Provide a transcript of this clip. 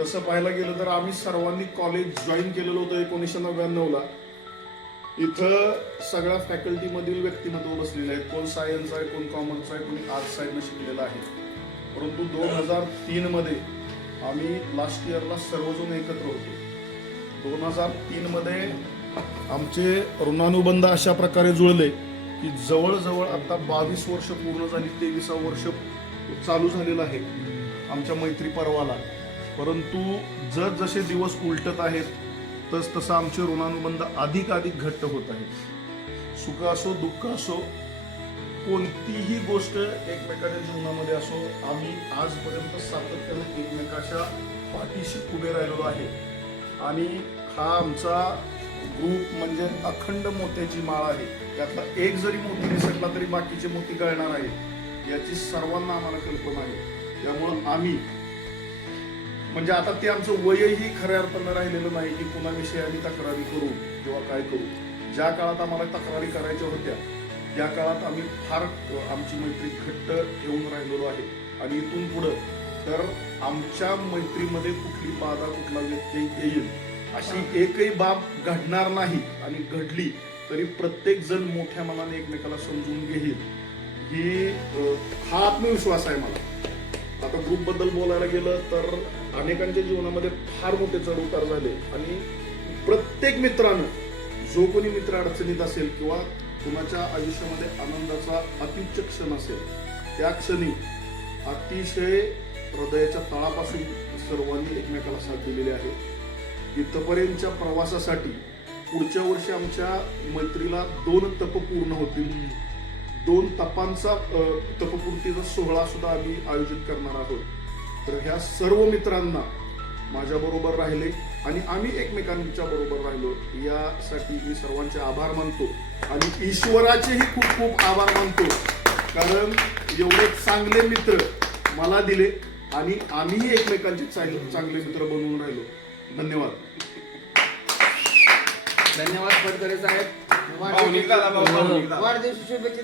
तसं पाहायला गेलं तर आम्ही सर्वांनी कॉलेज जॉईन केलेलं होतं 1999ला. इथं सगळ्या फॅकल्टीमधील व्यक्तिमत्व बसलेले आहेत. कोण सायन्स आहे, कोण कॉमर्स आहे, कोणी आर्ट्स साईडनं शिकलेलं आहे. परंतु 2003 मध्ये आम्ही लास्ट इयरला सर्वजण एकत्र होतो. 2003 मध्ये आमचे ऋणानुबंध अशा प्रकारे जुळले की जवळजवळ आता 22 वर्ष पूर्ण झाली, 23वं वर्ष चालू झालेलं आहे आमच्या मैत्री पर्वाला. परंतु जसे दिवस उलटत आहेत तसं आमचे ऋणानुबंध अधिक घट्ट होत आहेत. सुख असो दुःख असो, कोणतीही गोष्ट एकमेकांच्या जीवनामध्ये असो, आम्ही आजपर्यंत सातत्याने एकमेकाच्या पाठीशी उभे राहिलेलो आहे. आणि हा आमचा ग्रुप म्हणजे अखंड मोत्याची माळ आहे. त्यातला एक जरी मोती निसटला तरी बाकीचे मोती गळणार आहे, याची सर्वांना आम्हाला कल्पना आहे. त्यामुळं आम्ही म्हणजे आता ते आमचं वयही खऱ्या अर्थानं राहिलेलं नाही की कुणाविषयी आम्ही तक्रारी करू किंवा काय करू. ज्या काळात आम्हाला तक्रारी करायच्या होत्या त्या काळात आम्ही फार आमची मैत्री घट्ट ठेवून राहिलेलो आहे. आणि इथून पुढं तर आमच्या मैत्रीमध्ये कुठली बाधा, कुठला व्यत्यय येईल अशी एकही बाब घडणार नाही. आणि घडली तरी प्रत्येक जण मोठ्या मनाने एकमेकाला समजून घेईल ही हा आत्मविश्वास आहे मला. आता ग्रुप बद्दल बोलायला गेलं तर अनेकांच्या जीवनामध्ये फार मोठे चढ उतार झाले. आणि प्रत्येक मित्रानं, जो कोणी मित्र अडचणीत असेल किंवा कुणाच्या आयुष्यामध्ये आनंदाचा अत्युच्च क्षण असेल, त्या क्षणी अतिशय हृदयाच्या तळापासून सर्वांनी एकमेकाला साथ दिलेली आहे. इथपर्यंतच्या प्रवासासाठी पुढच्या वर्षी आमच्या मैत्रीला 2 तप पूर्ण होतील. 2 तपांचा तपपूर्तीचा सोहळा सुद्धा आम्ही आयोजित करणार आहोत. तर ह्या सर्व मित्रांना माझ्या बरोबर राहिले आणि आम्ही एकमेकांच्या बरोबर राहिलो यासाठी मी सर्वांचे आभार मानतो. आणि ईश्वराचेही खूप खूप आभार मानतो, कारण एवढे चांगले मित्र मला दिले आणि आम्हीही एकमेकांचे चांगले मित्र बनवून राहिलो. धन्यवाद. धन्यवाद फडतरे साहेब. वाढदिवसाच्या शुभेच्छा.